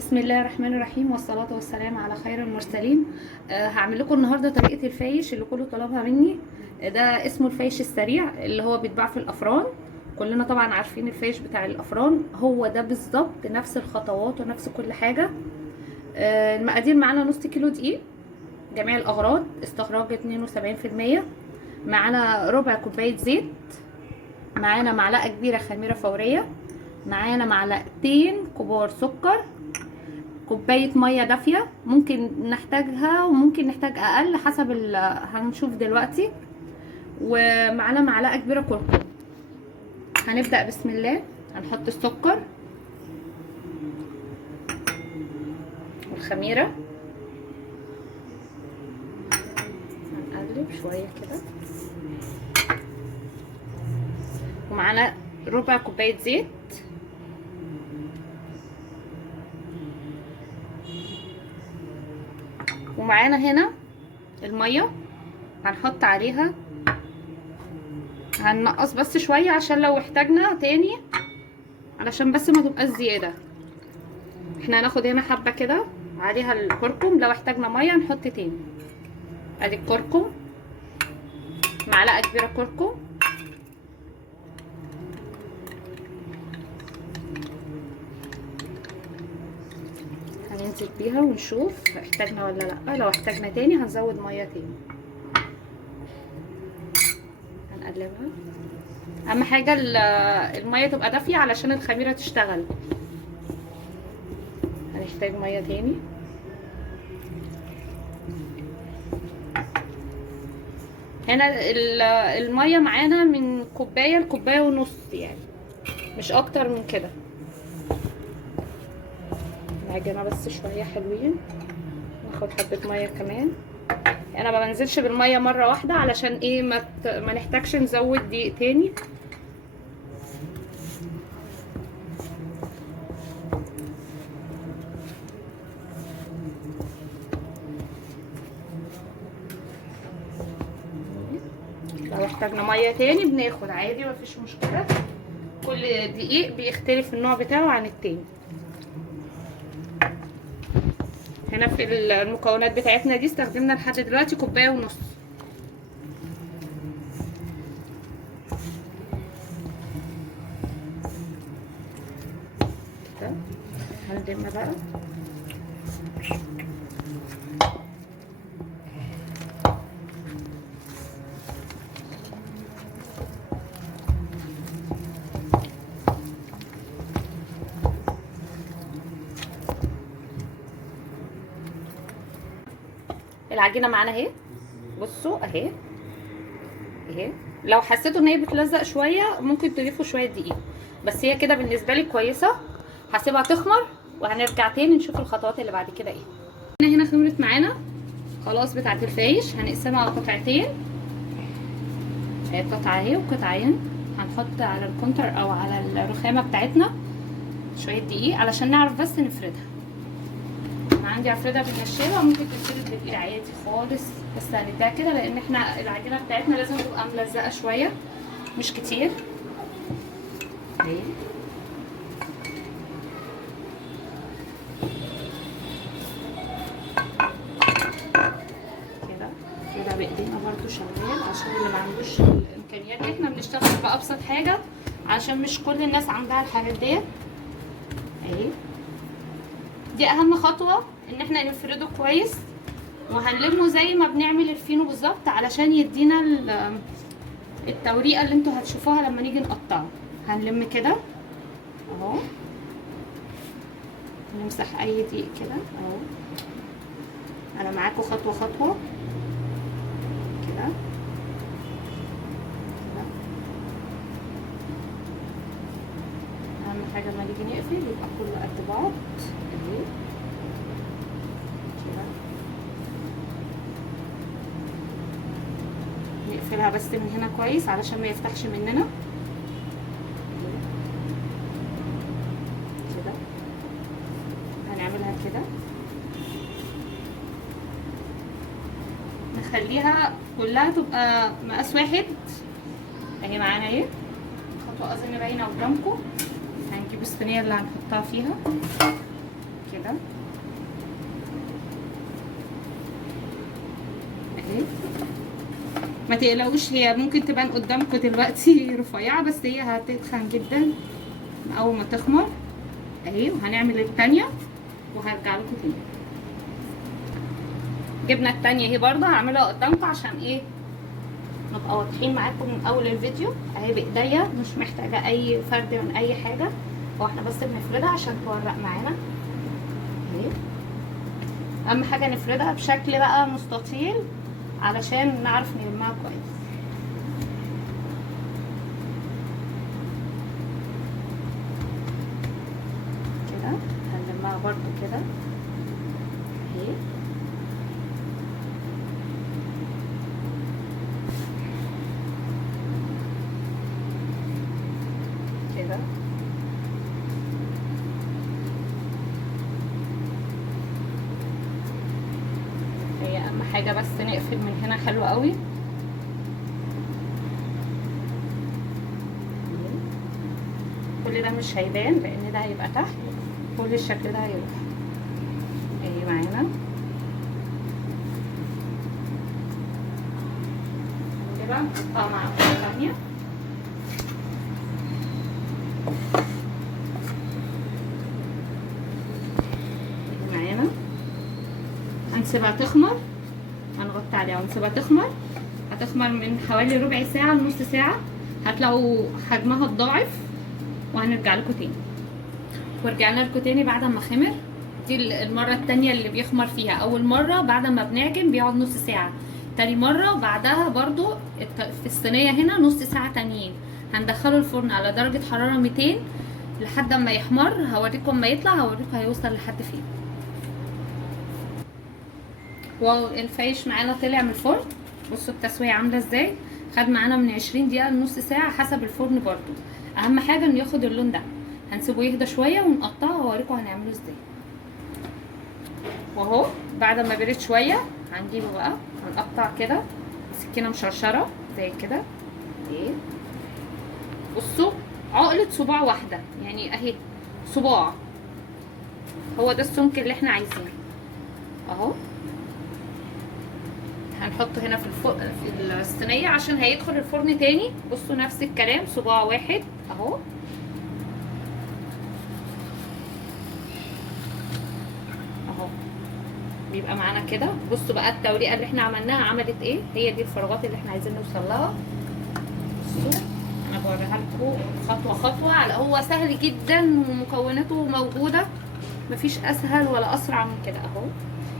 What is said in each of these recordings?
بسم الله الرحمن الرحيم والصلاة والسلام على خير المرسلين. هعمل لكم النهاردة طريقة الفايش اللي كله طلبها مني. ده اسمه الفايش السريع اللي هو بيتباع في الأفران. كلنا طبعا عارفين الفايش بتاع الأفران، هو ده بالظبط نفس الخطوات ونفس كل حاجة. المقادير معانا نص كيلو دقيق جميع الأغراض، استخراج 72%. معانا ربع كوباية زيت، معانا معلقة كبيرة خميرة فورية، معانا معلقتين كبار سكر، كوبايه ميه دافيه ممكن نحتاجها وممكن نحتاج اقل حسب هنشوف دلوقتي، ومعانا معلقه كبيره كركم. هنبدا بسم الله. هنحط السكر والخميره، هنقلب شويه كده، ومعانا ربع كوبايه زيت، ومعانا هنا الميه هنحط عليها، هننقص بس شويه عشان لو احتاجنا تاني، علشان بس ما تبقاش زياده. احنا هناخد هنا حبه كده عليها الكركم، لو احتاجنا ميه نحط تاني. ادي الكركم، معلقه كبيره كركم، هننزل بيها ونشوف احتاجنا ولا لا. لو احتاجنا تاني هنزود ميه تاني. هنقلبها، اهم حاجه الميه تبقى دافيه علشان الخميره تشتغل. هنحتاج ميه تاني. هنا الميه معانا من كوبايه لكوبايه ونص، يعني مش اكتر من كده. نعجنها بس شويه حلوين، ناخد حبه ميه كمان. انا ما بنزلش بالميه مره واحده علشان ايه ما نحتاجش نزود دقيق تاني. لو احتاجنا ميه تاني بناخد عادي، مفيش مشكله. كل دقيق بيختلف النوع بتاعه عن التاني. هنا في المكونات بتاعتنا دي استخدمنا لحد دلوقتي كوبايه ونص. كده هنلم بقى. العجينه معانا اهي، بصوا اهي اهي. لو حسيتوا ان هي بتلزق شويه ممكن تضيفوا شويه دقيق، بس هي كده بالنسبه لي كويسه. هسيبها تخمر وهنرجع تاني نشوف الخطوات اللي بعد كده ايه. هنا خمرت معانا خلاص بتاعه الفايش. هنقسمها على قطعتين، هي قطعه اهي وقطعين. هنحط على الكونتر او على الرخامه بتاعتنا شويه دقيق علشان نعرف بس نفردها. انا عندي افردها بالنشابه، ممكن تتفرد بالايد عادي خالص، بس هنديها كده لان احنا العجينه بتاعتنا لازم تبقى ملزقه شويه مش كتير. اهي كده كده بايدينا برضو شغال، عشان اللي ما عندوش الامكانيات دي احنا بنشتغل بابسط حاجه عشان مش كل الناس عندها الحاجات ديت. اهي دي اهم خطوه، ان احنا نفرده كويس وهنلمه زي ما بنعمل الفينو بالظبط علشان يدينا التوريقه اللي انتوا هتشوفوها لما نيجي نقطعه. هنلم كده اهو، نمسح اي دقيق كده اهو. انا معاكم خطوه خطوه كده كده. اهم حاجه لما نيجي نقفل يبقى كله قد بعض اهي كده. نقفلها بس من هنا كويس علشان ما يفتحش مننا كده. هنعملها كده، نخليها كلها تبقى مقاس واحد اهي معانا اهي. خطوه اظن باينه قدامكم. هنجيب الصينيه اللي هنحطها فيها كده كده اهي. ما تقلقوش، هي ممكن تبان قدامكم دلوقتي رفيعه بس هي هتتخن جدا اول ما تخمر اهي. وهنعمل التانية وهرجع لكم تاني. جبنا التانية اهي برضه هعملها قدامكم عشان ايه نبقى واضحين معاكم من اول الفيديو. اهي بايديا مش محتاجه اي فرد من اي حاجه، هو احنا بس بنفردها عشان تورق معانا اهي. اهم حاجه نفردها بشكل بقى مستطيل علشان نعرف نلمها كويس. كده هنلمها برضو كده اهي. كده هي اهم حاجه بس نقفل من هنا حلو قوي. كل ده مش هيبان لان ده هيبقى تحت، كل الشكل ده هيروح اهي معانا كده. نحطها مع واحده ثانيه معانا. هنسيبها تخمر، هنغطي عليها ونسيبها تخمر. هتخمر من حوالي ربع ساعه لنص ساعه، هتلاقوا حجمها اتضاعف. وهنرجع لكم تاني. ورجعنا لكم تاني بعد ما خمر. دي المره التانية اللي بيخمر فيها. اول مره بعد ما بنعجن بيقعد نص ساعه، تاني مره بعدها برضو في الصينيه هنا نص ساعه تانيين. هندخله الفرن على درجه حراره 200 لحد ما يحمر. هوريكم ما يطلع، هوريكم هيوصل لحد فين. واو الفايش معانا طلع من الفرن. بصوا التسويه عامله ازاي. خد معانا من 20 دقيقه لنص ساعه حسب الفرن برضو. اهم حاجه انه ياخد اللون ده. هنسيبه يهدى شويه ونقطعه وهوريكم هنعمله ازاي. واهو بعد ما برد شويه هنجيبه بقى هنقطع كده سكينه مشرشره زي كده اهي. بصوا عقله صباع واحده يعني اهي، صباع. هو ده السمك اللي احنا عايزينه اهو. هنحطه هنا في الصينيه عشان هيدخل الفرن تاني. بصوا نفس الكلام، صباع واحد اهو. اهو بيبقى معانا كده. بصوا بقى التوريقه اللي احنا عملناها عملت ايه. هي دي الفراغات اللي احنا عايزين نوصل لها. بصوا انا بوريها لكم خطوه خطوه. هو سهل جدا ومكوناته موجوده، مفيش اسهل ولا اسرع من كده اهو.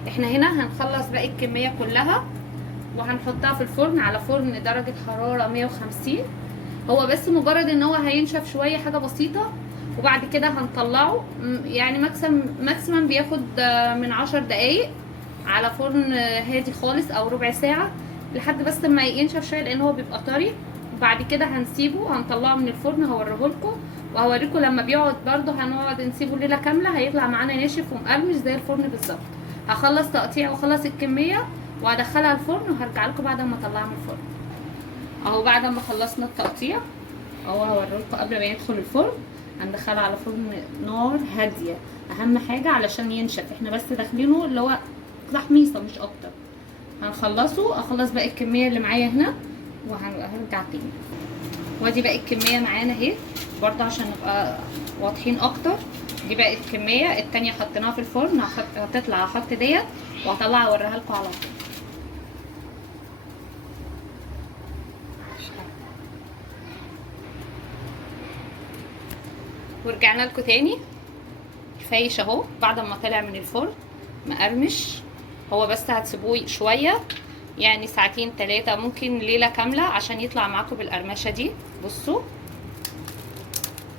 احنا هنا هنخلص باقي الكميه كلها وهنحطها في الفرن على فرن درجه حراره 150. هو بس مجرد ان هو هينشف شويه حاجه بسيطه وبعد كده هنطلعه. يعني ماكسيمم بياخد من 10 دقايق على فرن هادي خالص او ربع ساعه لحد بس ما ينشف شويه لان هو بيبقى طري. وبعد كده هنسيبه هنطلعه من الفرن هوريهولكم وهوريكم لما بيقعد. برده هنقعد نسيبه ليله كامله هيطلع معانا ناشف ومقرمش زي الفرن بالظبط. هخلص تقطيع واخلص الكميه وهدخلها الفرن وهرجع لكم بعد ما اطلعها من الفرن اهو. بعد ما خلصنا التقطيع اهو هوريلكم قبل ما يدخل الفرن. هندخله على فرن نار هاديه اهم حاجه علشان ينشف. احنا بس داخلينه اللي هو تحميصه مش اكتر. هنخلصه، اخلص باقي الكميه اللي معايا هنا وهرجع تاني. وادي باقي الكميه معانا اهي برضه عشان نبقى واضحين اكتر. دي باقي الكميه التانيه حطيناها في الفرن. هتطلع هحط ديت وهطلعها اوريها لكم على طول. ورجعنا لكم تاني. الفايش اهو بعد ما طلع من الفرن مقرمش. هو بس هتسيبوه شويه يعني ساعتين 3 ممكن ليله كامله عشان يطلع معاكم بالقرمشه دي. بصوا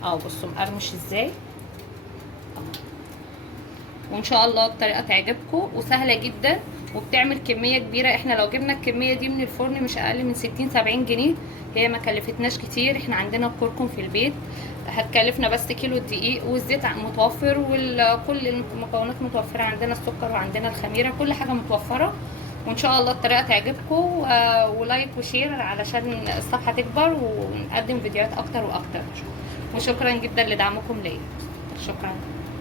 اهو بصوا مقرمش ازاي اهو. وان شاء الله الطريقه تعجبكم وسهله جدا وبتعمل كميه كبيره. احنا لو جبنا الكميه دي من الفرن مش اقل من 60-70 جنيه. هي ما كلفتناش كتير. احنا عندنا الكركم في البيت هتكلفنا بس كيلو الدقيق والزيت متوفر وكل المكونات متوفره. عندنا السكر وعندنا الخميره كل حاجه متوفره. وان شاء الله الطريقه تعجبكم ولايك وشير علشان الصفحه تكبر ونقدم فيديوهات اكتر واكتر. وشكرا جدا لدعمكم ليا. شكرا.